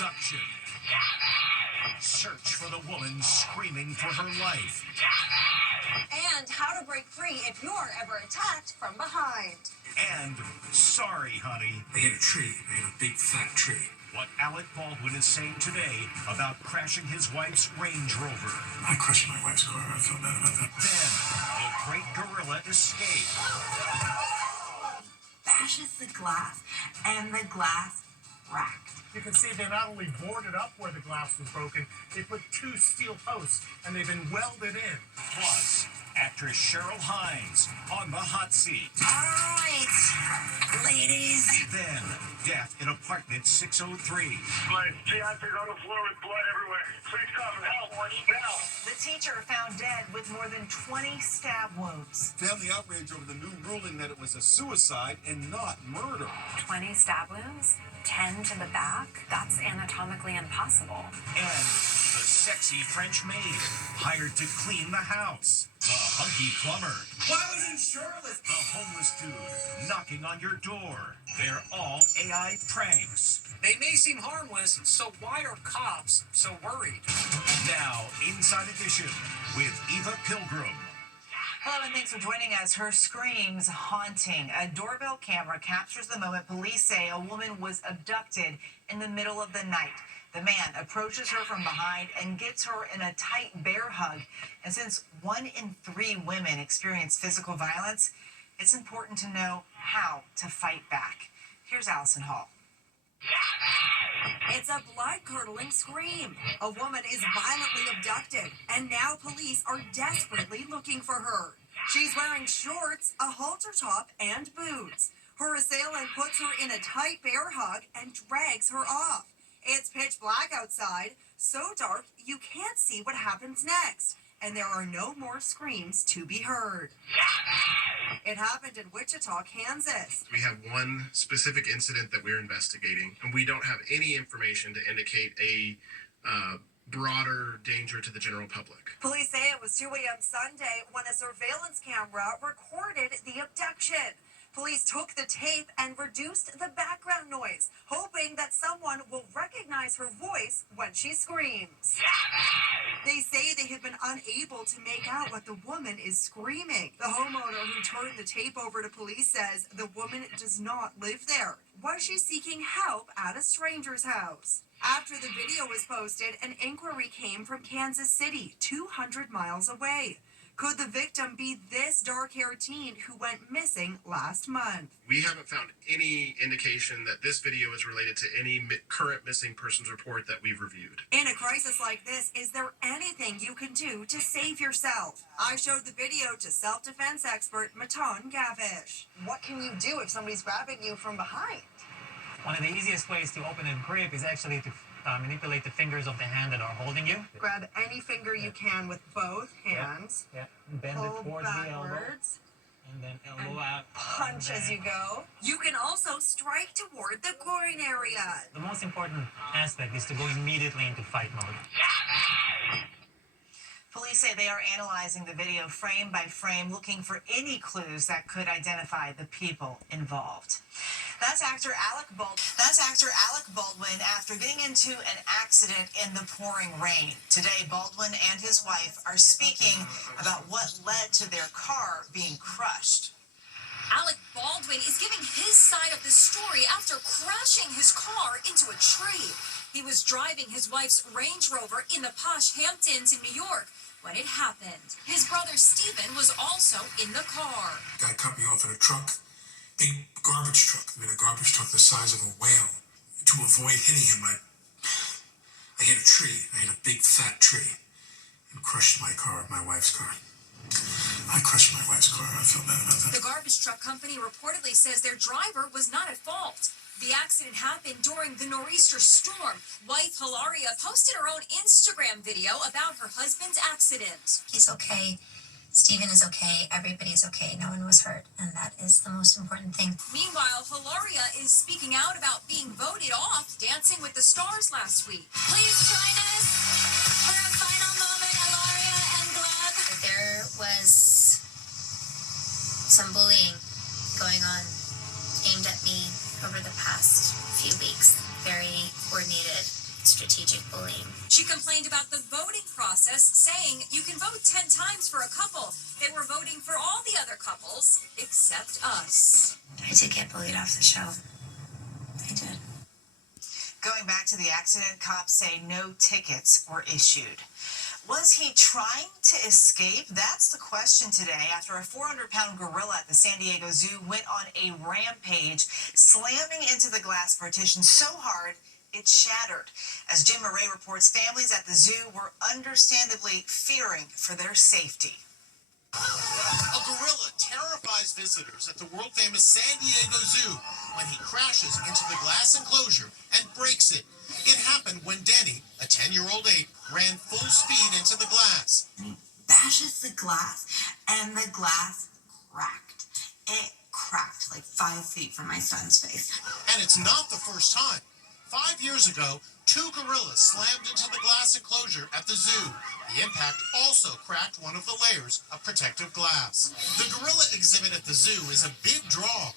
abduction. Search for the woman screaming for her life. And how to break free if you're ever attacked from behind. And sorry, honey. I hit a tree. I hit a big fat tree. What Alec Baldwin is saying today about crashing his wife's Range Rover. I crushed my wife's car. I feel bad about that. Then, the great gorilla escape. Bashes the glass, and the glass cracked. You can see they not only boarded up where the glass was broken, they put 2 steel posts, and they've been welded in. Plus, actress Cheryl Hines on the hot seat. All right, ladies. Then, death in apartment 603. Blood. Fiance's on the floor with blood everywhere. Please come help. Now. The teacher found dead with more than 20 stab wounds. Family outrage over the new ruling that it was a suicide and not murder. 20 stab wounds? 10 to the back? That's anatomically impossible. And the sexy French maid hired to clean the house. The hunky plumber. Why was he shirtless? The homeless dude knocking on your door. They're all AI pranks. They may seem harmless, so why are cops so worried? Now, Inside Edition with Eva Pilgrim. Hello, and thanks for joining us. Her screams haunting. A doorbell camera captures the moment police say a woman was abducted in the middle of the night. The man approaches her from behind and gets her in a tight bear hug. And since 1 in 3 women experience physical violence, it's important to know how to fight back. Here's Allison Hall. It's a blood-curdling scream. A woman is violently abducted, and now police are desperately looking for her. She's wearing shorts, a halter top, and boots. Her assailant puts her in a tight bear hug and drags her off. It's pitch black outside, so dark you can't see what happens next, and there are no more screams to be heard. It happened in Wichita, Kansas. We have one specific incident that we're investigating, and we don't have any information to indicate a broader danger to the general public. Police say it was 2 a.m. Sunday when a surveillance camera recorded the abduction. Police took the tape and reduced the background noise, hoping that someone will recognize her voice when she screams. They say they have been unable to make out what the woman is screaming. The homeowner who turned the tape over to police says the woman does not live there. Was she seeking help at a stranger's house? After the video was posted, an inquiry came from Kansas City, 200 miles away. Could the victim be this dark-haired teen who went missing last month? We haven't found any indication that this video is related to any current missing persons report that we've reviewed. In a crisis like this, is there anything you can do to save yourself? I showed the video to self-defense expert Matan Gavish. What can you do if somebody's grabbing you from behind? One of the easiest ways to open a grip is actually to manipulate the fingers of the hand that are holding you. Grab any finger you can with both hands. Yeah. Bend it towards the elbow. And then elbow out. Punch as you go. You can also strike toward the groin area. The most important aspect is to go immediately into fight mode. Police say they are analyzing the video frame by frame, looking for any clues that could identify the people involved. That's actor Alec Baldwin after getting into an accident in the pouring rain. Today, Baldwin and his wife are speaking about what led to their car being crushed. Alec Baldwin is giving his side of the story after crashing his car into a tree. He was driving his wife's Range Rover in the posh Hamptons in New York when it happened. His brother Stephen was also in the car. Guy cut me off in a truck, big garbage truck. I mean, a garbage truck the size of a whale. To avoid hitting him, I hit a tree. I hit a big fat tree and crushed my car, my wife's car. I crushed my wife's car. I feel bad about that. The garbage truck company reportedly says their driver was not at fault. The accident happened during the nor'easter storm. Wife Hilaria posted her own Instagram video about her husband's accident. He's okay. Stephen is okay. Everybody's okay. No one was hurt. And that is the most important thing. Meanwhile, Hilaria is speaking out about being voted off Dancing with the Stars last week. Please join us for a final moment, Hilaria and Gleb. There was some bullying going on aimed at me over the past few weeks. Very coordinated strategic bullying. She complained about the voting process, saying you can vote 10 times for a couple. They were voting for all the other couples except us. I did get bullied off the show. I did. Going back to the accident, cops say no tickets were issued. Was he trying to escape? That's the question today after a 400-pound gorilla at the San Diego Zoo went on a rampage, slamming into the glass partition so hard it shattered. As Jim Murray reports, families at the zoo were understandably fearing for their safety. A gorilla terrifies visitors at the world-famous San Diego Zoo when he crashes into the glass enclosure and breaks it. It happened when Denny, a 10-year-old ape, ran full speed into the glass. He bashes the glass, and the glass cracked. It cracked like 5 feet from my son's face. And it's not the first time. 5 years ago, 2 gorillas slammed into the glass enclosure at the zoo. The impact also cracked one of the layers of protective glass. The gorilla exhibit at the zoo is a big draw.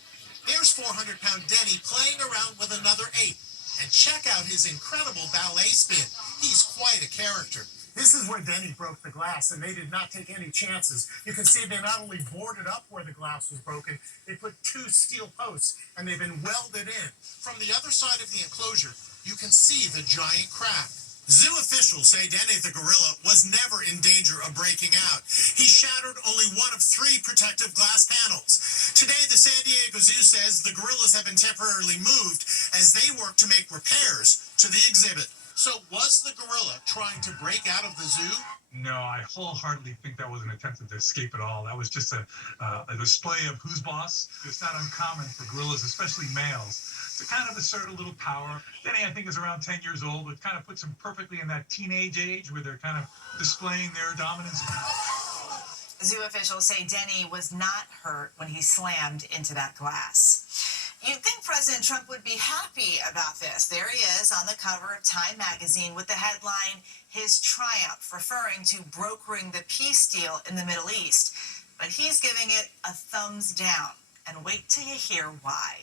There's 400-pound Denny playing around with another ape. And check out his incredible ballet spin. He's quite a character. This is where Denny broke the glass, and they did not take any chances. You can see they not only boarded up where the glass was broken, they put 2 steel posts, and they've been welded in. From the other side of the enclosure, you can see the giant crack. Zoo officials say Denny the gorilla was never in danger of breaking out. He shattered only one of 3 protective glass panels. Today, the San Diego Zoo says the gorillas have been temporarily moved as they work to make repairs to the exhibit. So was the gorilla trying to break out of the zoo? No, I wholeheartedly think that was an attempt to escape at all. That was just a display of who's boss. It's not uncommon for gorillas, especially males, to kind of assert a little power. Denny, I think, is around 10 years old, but kind of puts him perfectly in that teenage age where they're kind of displaying their dominance. Zoo officials say Denny was not hurt when he slammed into that glass. You'd think President Trump would be happy about this. There he is on the cover of Time magazine with the headline, "His Triumph," referring to brokering the peace deal in the Middle East. But he's giving it a thumbs down. And wait till you hear why.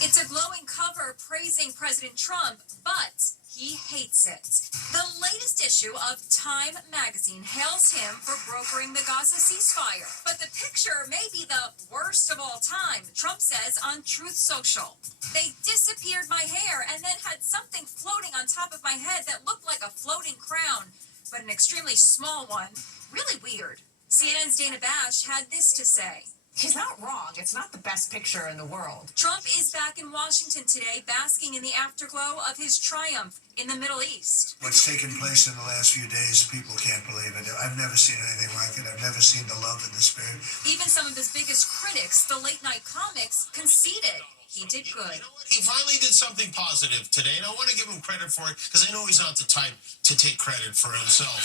It's a glowing cover praising President Trump, but he hates it. The latest issue of Time magazine hails him for brokering the Gaza ceasefire. But the picture may be the worst of all time, Trump says on Truth Social. They disappeared my hair and then had something floating on top of my head that looked like a floating crown, but an extremely small one. Really weird. CNN's Dana Bash had this to say. He's not wrong. It's not the best picture in the world. Trump is back in Washington today, basking in the afterglow of his triumph in the Middle East. What's taken place in the last few days, people can't believe it. I've never seen anything like it. I've never seen the love and the spirit. Even some of his biggest critics, the late-night comics, conceded he did good. He finally did something positive today, and I want to give him credit for it because I know he's not the type to take credit for himself.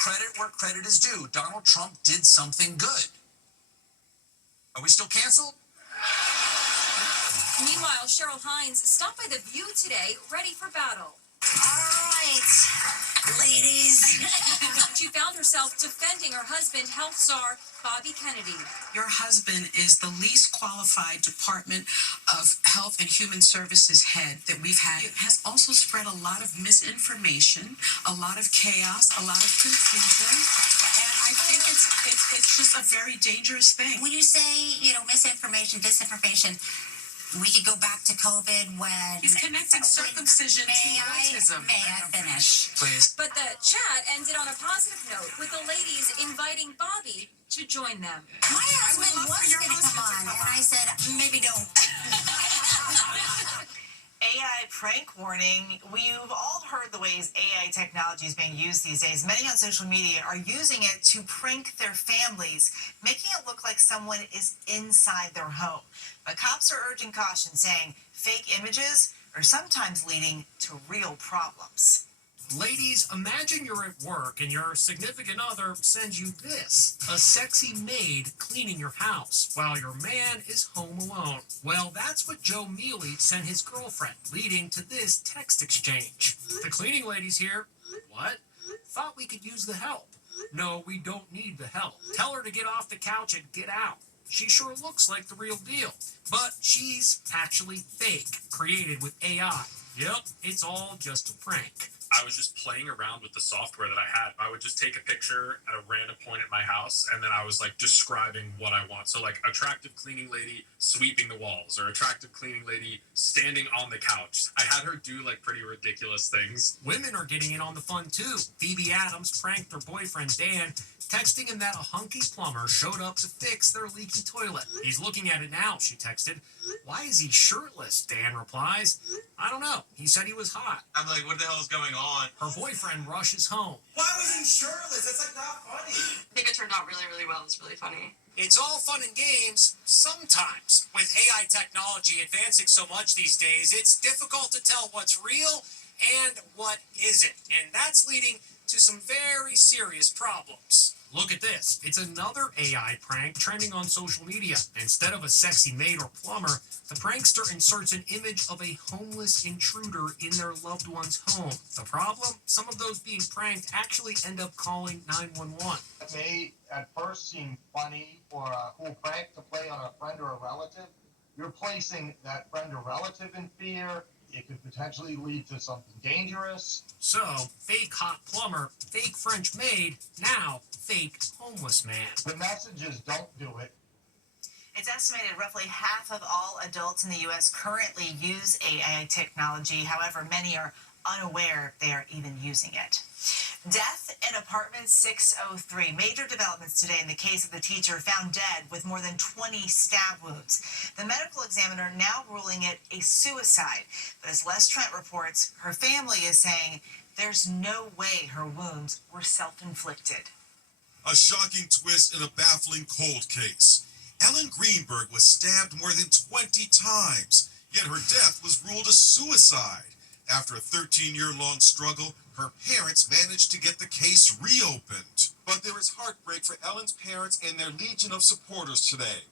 Credit where credit is due. Donald Trump did something good. Are we still canceled? Meanwhile, Cheryl Hines stopped by The View today, ready for battle. All right, ladies. She found herself defending her husband, health czar Bobby Kennedy. Your husband is the least qualified Department of Health and Human Services head that we've had. It has also spread a lot of misinformation, a lot of chaos, a lot of confusion, and I think it's just a very dangerous thing. When you say, misinformation, disinformation, we could go back to COVID when... He's connecting circumcision to autism. May I finish? Please. But the chat ended on a positive note, with the ladies inviting Bobby to join them. My husband was going to come on, and I said, maybe don't. AI prank warning. We've all heard the ways AI technology is being used these days. Many on social media are using it to prank their families, making it look like someone is inside their home. But cops are urging caution, saying fake images are sometimes leading to real problems. Ladies, imagine you're at work and your significant other sends you this, a sexy maid cleaning your house while your man is home alone. Well, that's what Joe Mealy sent his girlfriend, leading to this text exchange. The cleaning lady's here. What? Thought we could use the help. No, we don't need the help. Tell her to get off the couch and get out. She sure looks like the real deal, but she's actually fake, created with AI. Yep, it's all just a prank. I was just playing around with the software that I had. I would just take a picture at a random point at my house, and then I was like describing what I want. So like attractive cleaning lady sweeping the walls, or attractive cleaning lady standing on the couch. I had her do like pretty ridiculous things. Women are getting in on the fun too. Phoebe Adams pranked her boyfriend Dan, texting him that a hunky plumber showed up to fix their leaky toilet. He's looking at it now, she texted. Why is he shirtless? Dan replies. I don't know. He said he was hot. I'm like, what the hell is going on? Her boyfriend rushes home. Why was he shirtless? That's like not funny. I think it turned out really, really well. It's really funny. It's all fun and games sometimes. With AI technology advancing so much these days, it's difficult to tell what's real and what isn't. And that's leading to some very serious problems. Look at this. It's another AI prank trending on social media. Instead of a sexy maid or plumber, the prankster inserts an image of a homeless intruder in their loved one's home. The problem? Some of those being pranked actually end up calling 911. It may at first seem funny or a cool prank to play on a friend or a relative. You're placing that friend or relative in fear. It could potentially lead to something dangerous. So, fake hot plumber, fake French maid, now fake homeless man. The message is don't do it. It's estimated roughly half of all adults in the U.S. currently use AI technology. However, many are unaware they are even using it. Death in apartment 603. Major developments today in the case of the teacher found dead with more than 20 stab wounds. The medical examiner now ruling it a suicide. But as Les Trent reports, her family is saying there's no way her wounds were self-inflicted. A shocking twist in a baffling cold case. Ellen Greenberg was stabbed more than 20 times, yet her death was ruled a suicide. After a 13-year-long struggle, her parents managed to get the case reopened. But there is heartbreak for Ellen's parents and their legion of supporters today.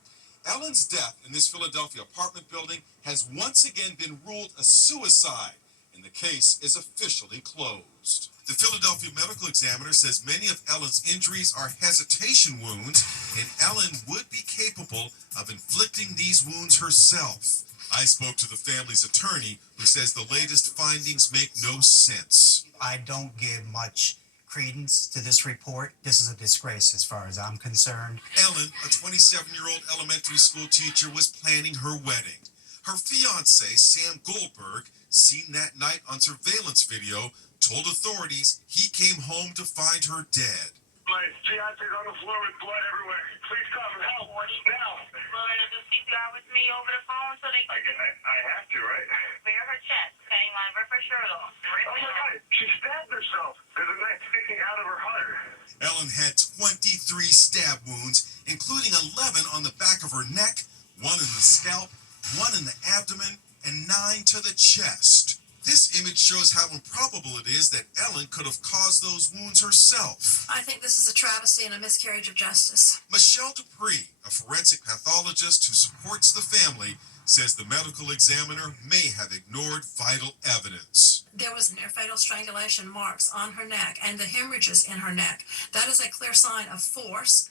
Ellen's death in this Philadelphia apartment building has once again been ruled a suicide, and the case is officially closed. The Philadelphia Medical Examiner says many of Ellen's injuries are hesitation wounds, and Ellen would be capable of inflicting these wounds herself. I spoke to the family's attorney, who says the latest findings make no sense. I don't give much credence to this report. This is a disgrace as far as I'm concerned. Ellen, a 27-year-old elementary school teacher, was planning her wedding. Her fiancé, Sam Goldberg, seen that night on surveillance video, told authorities he came home to find her dead. My fiance's on the floor with blood everywhere. Please come and help. Now. Willing to do CPR with me over the phone so they can I have to, right? clear her chest. Okay, you want to rip her shirt off. Oh my God, she stabbed herself. There's a knife sticking out of her heart. Ellen had 23 stab wounds, including 11 on the back of her neck, 1 in the scalp, 1 in the abdomen, and 9 to the chest. This image shows how improbable it is that Ellen could have caused those wounds herself. I think this is a travesty and a miscarriage of justice. Michelle Dupree, a forensic pathologist who supports the family, says the medical examiner may have ignored vital evidence. There was near fatal strangulation marks on her neck and the hemorrhages in her neck. That is a clear sign of force,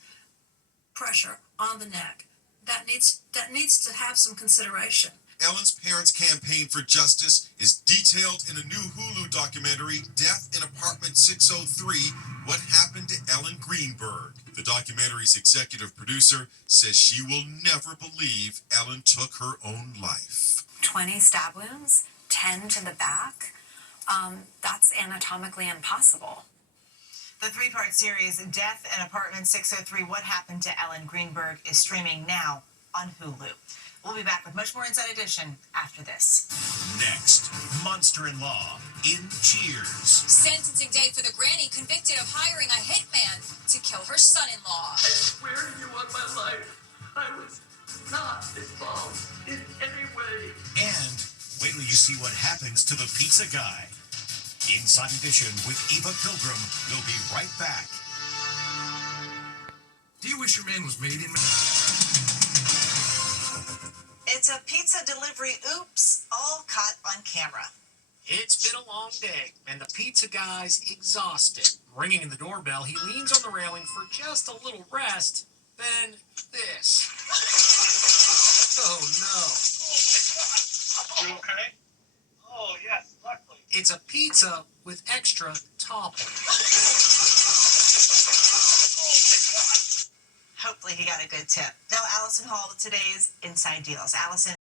pressure on the neck. That needs to have some consideration. Ellen's parents' campaign for justice is detailed in a new Hulu documentary, Death in Apartment 603, What Happened to Ellen Greenberg. The documentary's executive producer says she will never believe Ellen took her own life. 20 stab wounds, 10 to the back. That's anatomically impossible. The 3-part series, Death in Apartment 603, What Happened to Ellen Greenberg, is streaming now on Hulu. We'll be back with much more Inside Edition after this. Next, Monster-in-Law in Cheers. Sentencing day for the granny convicted of hiring a hitman to kill her son-in-law. I swear to you on my life, I was not involved in any way. And wait till you see what happens to the pizza guy. Inside Edition with Eva Pilgrim. We'll be right back. Do you wish your man was made in... It's a pizza delivery oops, all caught on camera. It's been a long day, and the pizza guy's exhausted. Ringing in the doorbell, he leans on the railing for just a little rest, then this. Oh, no. You okay? Oh, yes. It's a pizza with extra topping. Hopefully he got a good tip. Now, Allison Hall with today's Inside Deals. Allison.